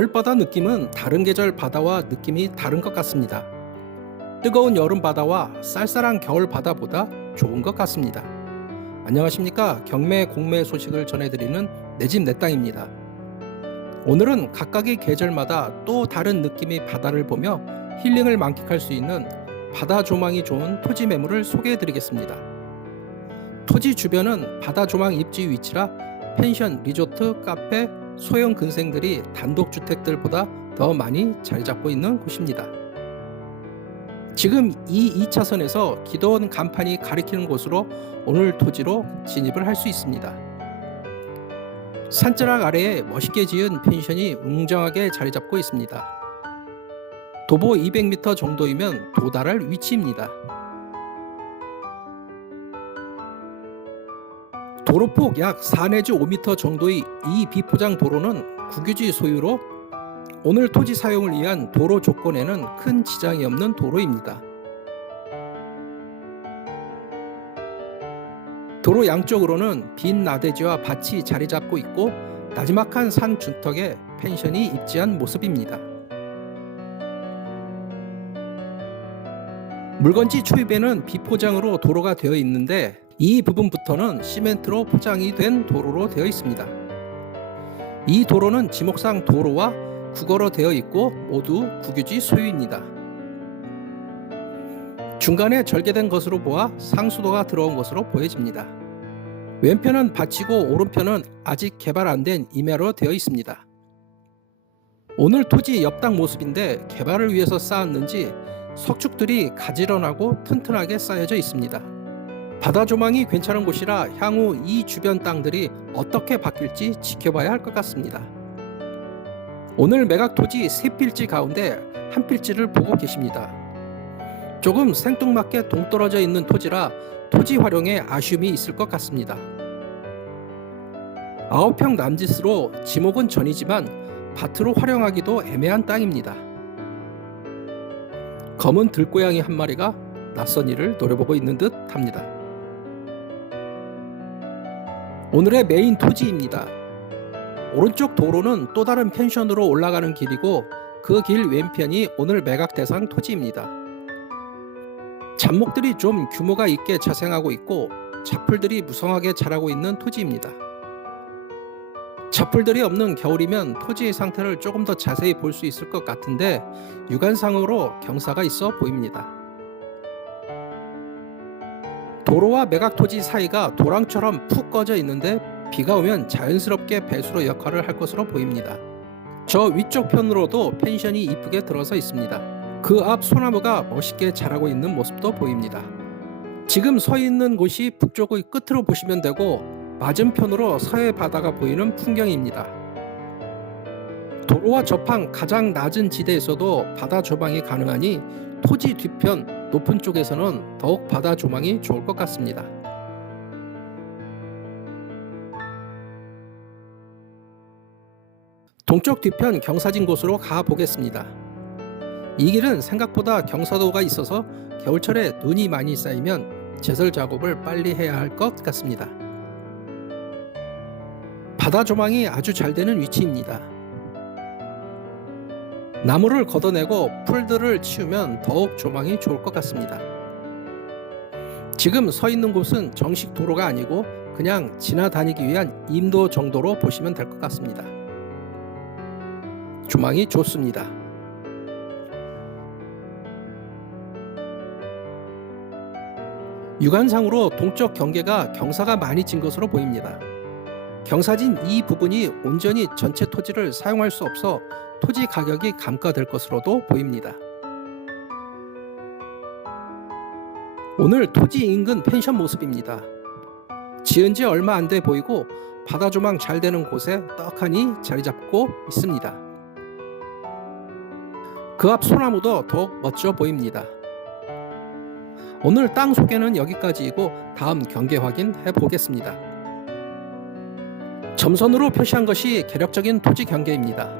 가을바다 느낌은 다른 계절 바다와 느낌이 다른 것 같습니다. 뜨거운 여름 바다와 쌀쌀한 겨울 바다보다 좋은 것 같습니다. 안녕하십니까. 경매 공매 소식을 전해드리는 내 집 내 땅입니다. 오늘은 각각의 계절마다 또 다른 느낌의 바다를 보며 힐링을 만끽할 수 있는 바다 조망이 좋은 토지 매물을 소개해 드리겠습니다. 토지 주변은 바다 조망 입지 위치라 펜션, 리조트, 카페, 소형 근생들이 단독 주택들보다 더 많이 자리 잡고 있는 곳입니다. 지금 이 2차선에서 기도원 간판이 가리키는 곳으로 오늘 토지로 진입을 할 수 있습니다. 산자락 아래에 멋있게 지은 펜션이 웅장하게 자리 잡고 있습니다. 도보 200m 정도이면 도달할 위치입니다. 도로폭 약 4 내지 5m 정도의 이 비포장 도로는 국유지 소유로 오늘 토지 사용을 위한 도로 조건에는 큰 지장이 없는 도로입니다. 도로 양쪽으로는 빈 나대지와 밭이 자리 잡고 있고 나지막한 산 중턱에 펜션이 입지한 모습입니다. 물건지 초입에는 비포장으로 도로가 되어 있는데 이 부분부터는 시멘트로 포장이 된 도로로 되어 있습니다. 이 도로는 지목상 도로와 국어로 되어 있고 모두 국유지 소유입니다. 중간에 절개된 것으로 보아 상수도가 들어온 것으로 보여집니다. 왼편은 밭이고 오른편은 아직 개발 안 된 임야로 되어 있습니다. 오늘 토지 옆당 모습인데 개발을 위해서 쌓았는지 석축들이 가지런하고 튼튼하게 쌓여져 있습니다. 바다 조망이 괜찮은 곳이라 향후 이 주변 땅들이 어떻게 바뀔지 지켜봐야 할 것 같습니다. 오늘 매각 토지 세 필지 가운데 한 필지를 보고 계십니다. 조금 생뚱맞게 동떨어져 있는 토지라 토지 활용에 아쉬움이 있을 것 같습니다. 아홉 평 남짓으로 지목은 전이지만 밭으로 활용하기도 애매한 땅입니다. 검은 들고양이 한 마리가 낯선 일을 노려보고 있는 듯 합니다. 오늘의 메인 토지입니다. 오른쪽 도로는 또 다른 펜션으로 올라가는 길이고 그 길 왼편이 오늘 매각 대상 토지입니다. 잡목들이 좀 규모가 있게 자생하고 있고 잡풀들이 무성하게 자라고 있는 토지입니다. 잡풀들이 없는 겨울이면 토지의 상태를 조금 더 자세히 볼 수 있을 것 같은데 육안상으로 경사가 있어 보입니다. 도로와 매각 토지 사이가 도랑처럼 푹 꺼져 있는데 비가 오면 자연스럽게 배수로 역할을 할 것으로 보입니다. 저 위쪽 편으로도 펜션이 이쁘게 들어서 있습니다. 그 앞 소나무가 멋있게 자라고 있는 모습도 보입니다. 지금 서 있는 곳이 북쪽의 끝으로 보시면 되고 맞은편으로 서해 바다가 보이는 풍경입니다. 도로와 접한 가장 낮은 지대에서도 바다 조망이 가능하니 토지 뒤편 높은 쪽에서는 더욱 바다 조망이 좋을 것 같습니다. 동쪽 뒤편 경사진 곳으로 가 보겠습니다. 이 길은 생각보다 경사도가 있어서 겨울철에 눈이 많이 쌓이면 제설 작업을 빨리 해야 할 것 같습니다. 바다 조망이 아주 잘 되는 위치입니다. 나무를 걷어내고 풀들을 치우면 더욱 조망이 좋을 것 같습니다. 지금 서 있는 곳은 정식 도로가 아니고 그냥 지나다니기 위한 임도 정도로 보시면 될 것 같습니다. 조망이 좋습니다. 육안상으로 동쪽 경계가 경사가 많이 진 것으로 보입니다. 경사진 이 부분이 온전히 전체 토지를 사용할 수 없어 토지 가격이 감가될 것으로도 보입니다. 오늘 토지 인근 펜션 모습입니다. 지은 지 얼마 안 돼 보이고 바다 조망 잘 되는 곳에 떡하니 자리 잡고 있습니다. 그 앞 소나무도 더욱 멋져 보입니다. 오늘 땅 소개는 여기까지이고 다음 경계 확인해 보겠습니다. 점선으로 표시한 것이 개력적인 토지 경계입니다.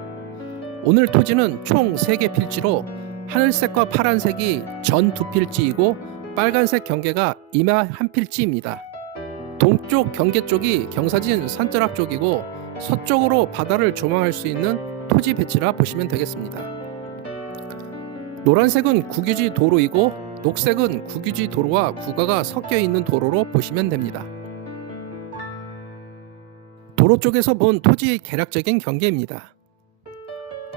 오늘 토지는 총 3개 필지로 하늘색과 파란색이 전 두 필지이고 빨간색 경계가 임야 한 필지입니다. 동쪽 경계 쪽이 경사진 산자락 쪽이고 서쪽으로 바다를 조망할 수 있는 토지 배치라 보시면 되겠습니다. 노란색은 국유지 도로이고 녹색은 국유지 도로와 국가가 섞여 있는 도로로 보시면 됩니다. 도로 쪽에서 본 토지의 개략적인 경계입니다.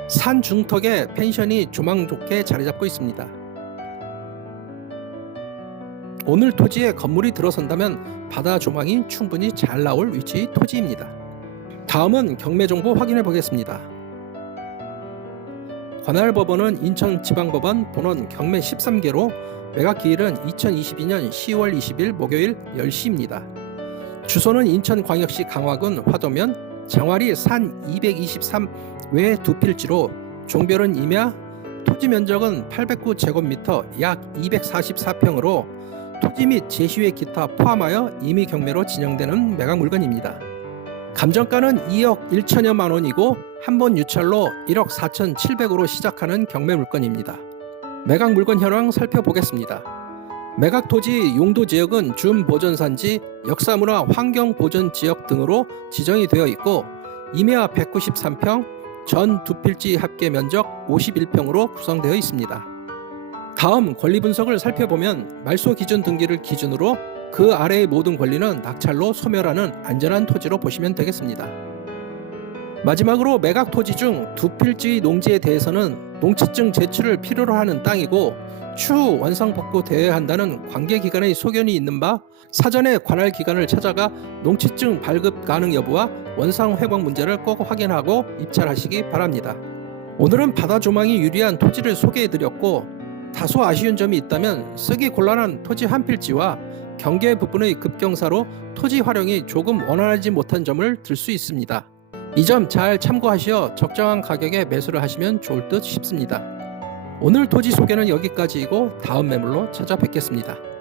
산 중턱에 펜션이 조망 좋게 자리 잡고 있습니다. 오늘 토지에 건물이 들어선다면 바다 조망이 충분히 잘 나올 위치의 토지입니다. 다음은 경매 정보 확인해 보겠습니다. 관할법원은 인천지방법원 본원 경매 13개로 매각 기일은 2022년 10월 20일 목요일 10시입니다. 주소는 인천광역시 강화군 화도면 장화리 산 223 외 두 필지로 종별은 임야 토지 면적은 809 제곱미터 약 244평으로 토지 및 제시외 기타 포함하여 임의 경매로 진행되는 매각 물건입니다. 감정가는 2억 1천여만 원이고 한 번 유찰로 1억 4천7백으로 시작하는 경매 물건입니다. 매각 물건 현황 살펴보겠습니다. 매각 토지 용도 지역은 준 보전산지, 역사문화 환경 보전 지역 등으로 지정이 되어 있고 임야 193평, 전 두 필지 합계 면적 51평으로 구성되어 있습니다. 다음 권리 분석을 살펴보면 말소 기준 등기를 기준으로 그 아래의 모든 권리는 낙찰로 소멸하는 안전한 토지로 보시면 되겠습니다. 마지막으로 매각 토지 중 두 필지의 농지에 대해서는 농지증 제출을 필요로 하는 땅이고 추후 원상 복구되어야 한다는 관계기관의 소견이 있는 바 사전에 관할 기관을 찾아가 농지증 발급 가능 여부와 원상 회복 문제를 꼭 확인하고 입찰하시기 바랍니다. 오늘은 바다 조망이 유리한 토지를 소개해드렸고 다소 아쉬운 점이 있다면 쓰기 곤란한 토지 한 필지와 경계 부분의 급경사로 토지 활용이 조금 원활하지 못한 점을 들 수 있습니다. 이 점 잘 참고하시어 적정한 가격에 매수를 하시면 좋을 듯 싶습니다. 오늘 토지 소개는 여기까지이고 다음 매물로 찾아뵙겠습니다.